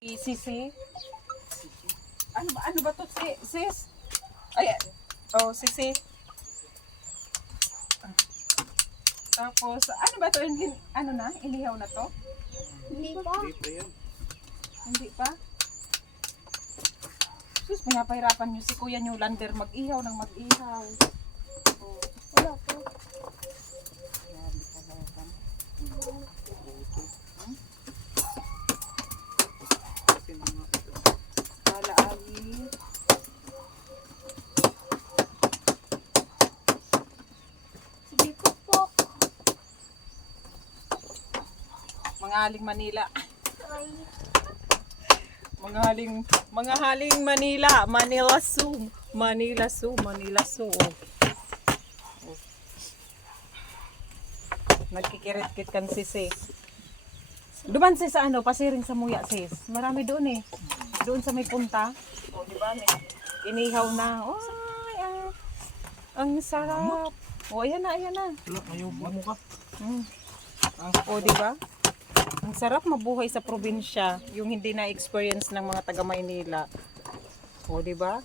Sisi. Ano ba to, sis? Ay, oh, sisi. Tapos, ano ba to? Ano na? Inihaw na to? Hindi pa. Hindi pa? Sus, pinapahirapan nyo si Kuya Newlander mag-ihaw ng mag-ihaw. Oh, Wala po. grabe talaga. Wala ali. Sige po po. Mga haling Manila. Ay, Mga haling Manila. Manila Zoo. Manila Zoo. Manila Zoo. Oh. Nagkikirit-kit kan sis. Duman sis sa ano, pasiring sa muya sis. Marami doon eh. Doon sa may punta. O, di ba? May inihaw na. Oh, ay, ang sarap. O, ayan na, ayan na. Ayaw mo ka. O, di ba? Ang sarap mabuhay sa probinsya, yung hindi na-experience ng mga taga Maynila. O, di ba?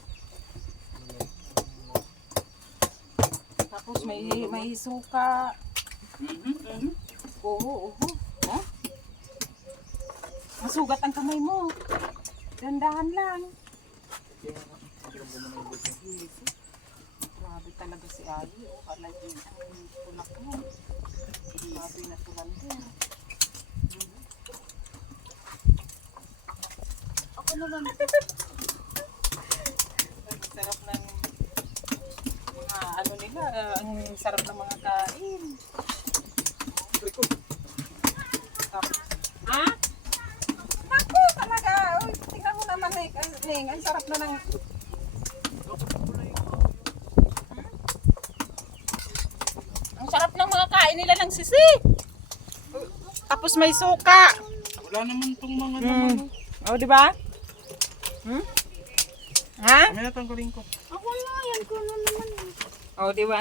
Tapos may suka. Oo, oo. Ha? Masugat ang kamay mo. Dandahan lang. Grabe talaga si Ali. O, alay ang tulak mo. Grabe na tulak din. ako naman. Ang sarap ng mga ano nila, ang sarap ng mga kain. Tapos, ha? Naku, talaga. Uy, tingnan mo naman, Ning. Ang sarap na ng... Ang sarap ng mga kain nila ng sisi. Tapos may suka. Wala naman tong mga naman. O, di ba? Ha? Kami natanggalin ko. Ako na, yan ko na naman. O, di ba?